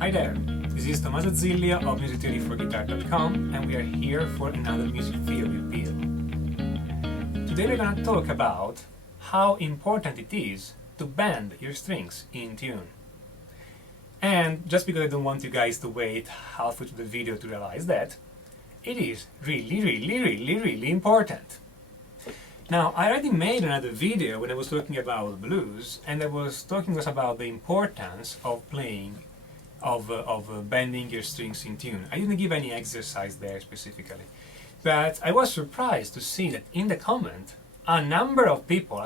Hi there, this is Tommaso Ziglia of musictheoryforguitar.com and we are here for another music theory video. Today we're going to talk about how important it is to bend your strings in tune. And just because I don't want you guys to wait halfway through the video to realize that, it is really important. Now, I already made another video when I was talking about blues, and I was talking about the importance of bending your strings in tune. I didn't give any exercise there specifically, but I was surprised to see that in the comment, a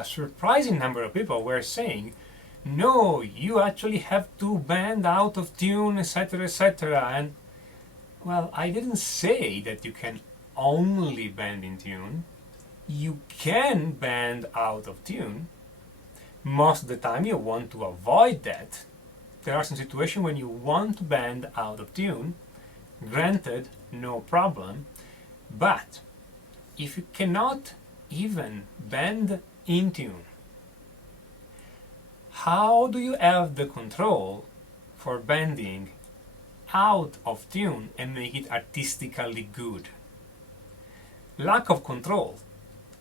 surprising number of people were saying, no, you actually have to bend out of tune, etc., etc. And, well, I didn't say that you can only bend in tune. You can bend out of tune. Most of the time you want to avoid that. There are some situations when you want to bend out of tune. Granted, no problem. But if you cannot even bend in tune, how do you have the control for bending out of tune and make it artistically good? Lack of control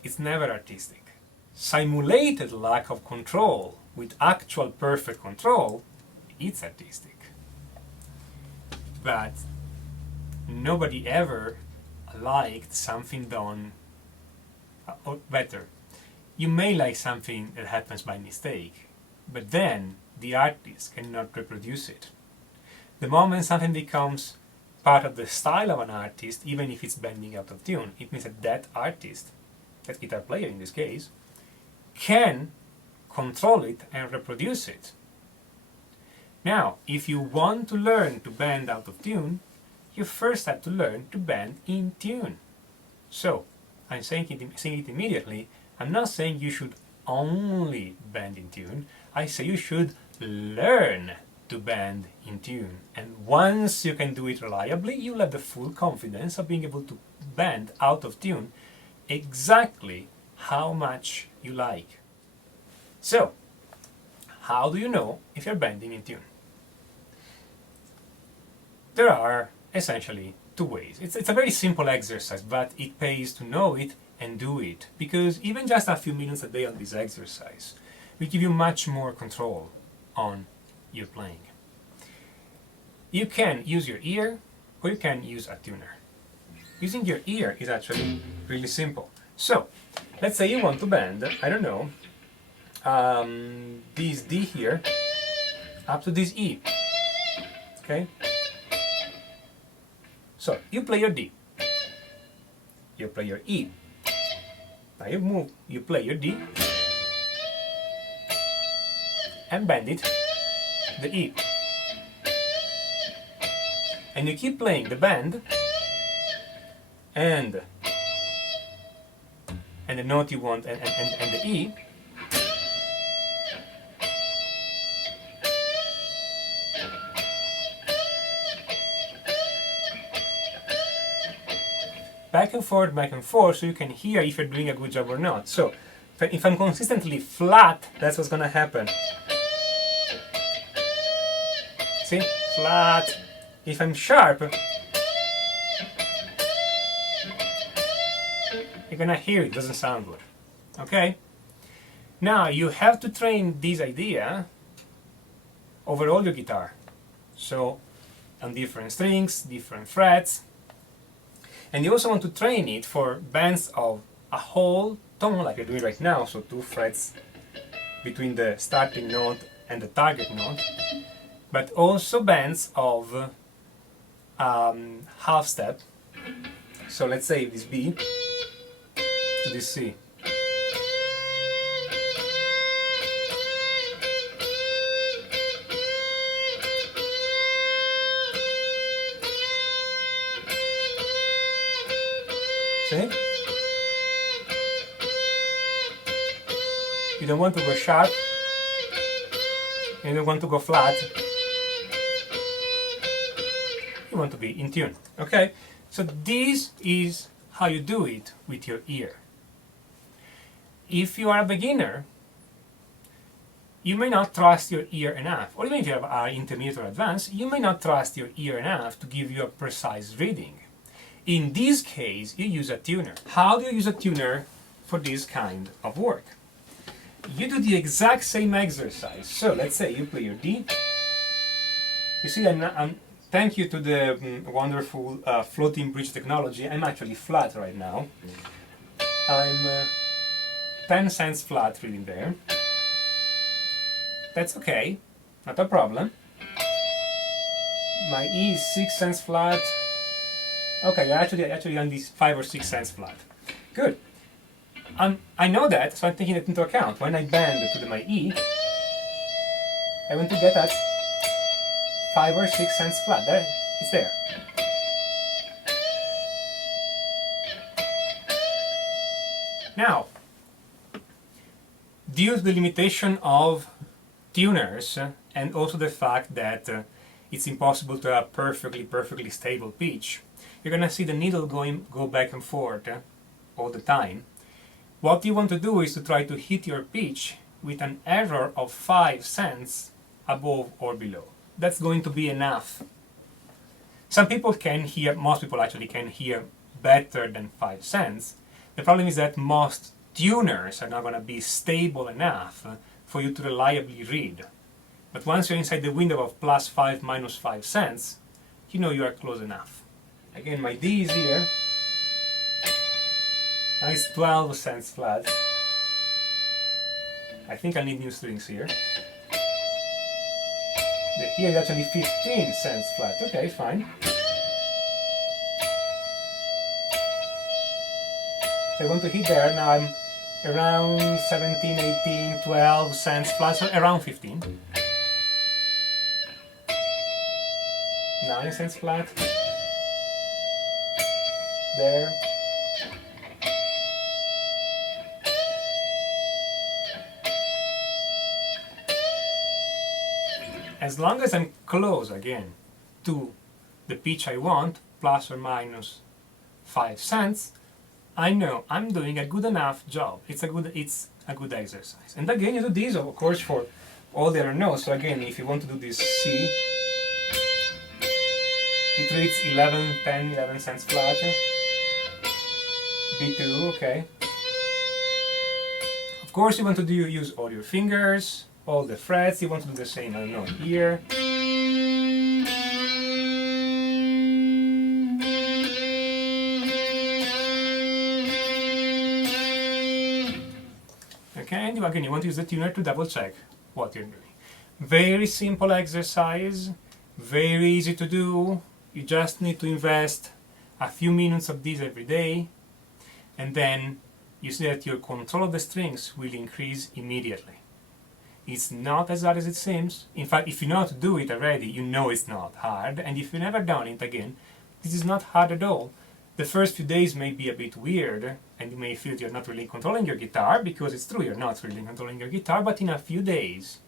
is never artistic. Simulated lack of control with actual perfect control, it's artistic. But nobody ever liked something done or better. You may like something that happens by mistake, but then the artist cannot reproduce it. The moment something becomes part of the style of an artist, even if it's bending out of tune, it means that that artist, that guitar player in this case, can control it and reproduce it. Now, if you want to learn to bend out of tune, you first have to learn to bend in tune. So, I'm saying it immediately, I'm not saying you should only bend in tune, I say you should learn to bend in tune. And once you can do it reliably, you'll have the full confidence of being able to bend out of tune exactly how much you like. So, how do you know if you're bending in tune? There are essentially two ways. It's a very simple exercise, but it pays to know it and do it, because even just a few minutes a day on this exercise will give you much more control on your playing. You can use your ear or you can use a tuner. Using your ear is actually really simple. So, let's say you want to bend, I don't know, this D here up to this E. Okay? So, you play your D. You play your E. Now you play your D and bend it, the E. And you keep playing the bend and the note you want and the E. Back and forth, so you can hear if you're doing a good job or not. So, if I'm consistently flat, that's what's gonna happen. See? Flat. If I'm sharp, you're gonna hear it doesn't sound good. Okay? Now, you have to train this idea over all your guitar. So, on different strings, different frets. And you also want to train it for bends of a whole tone, like you're doing right now, so 2 frets between the starting note and the target note, but also bends of half step. So let's say this B to this C. See? You don't want to go sharp, you don't want to go flat, you want to be in tune. Okay? So this is how you do it with your ear. If you are a beginner, you may not trust your ear enough, or even if you are intermediate or advanced, you may not trust your ear enough to give you a precise reading. In this case, you use a tuner. How do you use a tuner for this kind of work? You do the exact same exercise. So let's say you play your D. You see that thank you to the wonderful floating bridge technology, I'm actually flat right now. I'm 10 cents flat reading there. That's okay, not a problem. My E is 6 cents flat. Okay, actually on these 5 or 6 cents flat. Good. I know that, so I'm taking it into account. When I bend to my E, I want to get that 5 or 6 cents flat. There, it's there. Now, due to the limitation of tuners and also the fact that it's impossible to have perfectly stable pitch, you're gonna see the needle go back and forth all the time. What you want to do is to try to hit your pitch with an error of 5 cents above or below. That's going to be enough. Some people can hear, most people actually can hear better than 5 cents. The problem is that most tuners are not going to be stable enough for you to reliably read. But once you're inside the window of +5, -5 cents, you know you are close enough. Again, my D is here. Now it's 12 cents flat. I think I need new strings here. Here is actually 15 cents flat. Okay, fine. So I want to hit there. Now I'm around 17, 18, 12 cents flat, so around 15. 9 cents flat. There. As long as I'm close again to the pitch I want, ±5 cents, I know I'm doing a good enough job. It's a good exercise. And again, you do this, of course, for all the other notes. So again, if you want to do this C, it reads 11 cents flat. B2, okay. Of course, you want to use all your fingers, all the frets. You want to do the same, I don't know, here. Okay, and again, you want to use the tuner to double check what you're doing. Very simple exercise, very easy to do. You just need to invest a few minutes of this every day, and then you see that your control of the strings will increase immediately. It's not as hard as it seems. In fact, if you know how to do it already, you know it's not hard. And if you've never done it, again, this is not hard at all. The first few days may be a bit weird, and you may feel you're not really controlling your guitar, because it's true, you're not really controlling your guitar, but in a few days,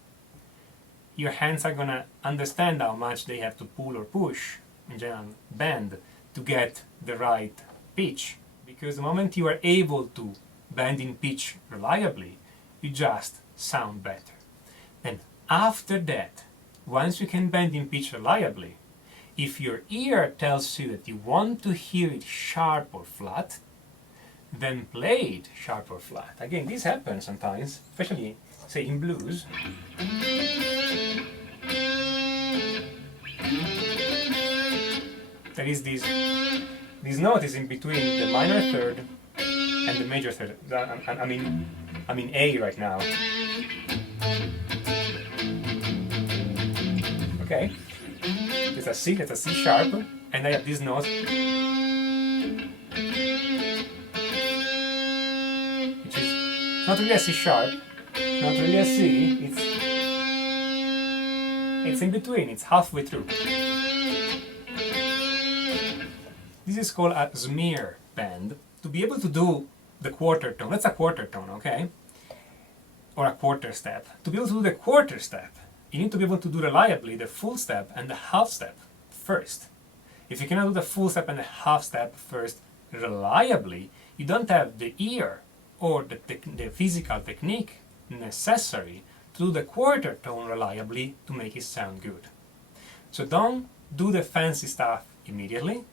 your hands are gonna understand how much they have to pull or push, in general, bend, to get the right pitch. Because the moment you are able to bend in pitch reliably, you just sound better. Then after that, once you can bend in pitch reliably, if your ear tells you that you want to hear it sharp or flat, then play it sharp or flat. Again, this happens sometimes, especially, say, in blues. There is this note is in between the minor third and the major third. I mean A right now. Okay, it's a C, that's a C sharp, and I have this note, which is not really a C sharp, not really a C, it's in between, it's halfway through. This is called a smear bend. To be able to do the quarter tone, that's a quarter tone, okay? Or a quarter step. To be able to do the quarter step, you need to be able to do reliably the full step and the half step first. If you cannot do the full step and the half step first reliably, you don't have the ear or the physical technique necessary to do the quarter tone reliably to make it sound good. So don't do the fancy stuff immediately.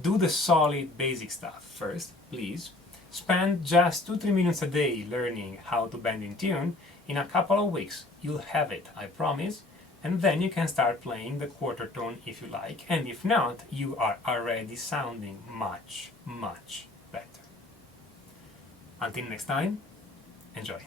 Do the solid basic stuff first, please. Spend just 2-3 minutes a day learning how to bend in tune. In a couple of weeks you'll have it, I promise, and then you can start playing the quarter tone if you like, and if not, you are already sounding much, much better. Until next time, enjoy.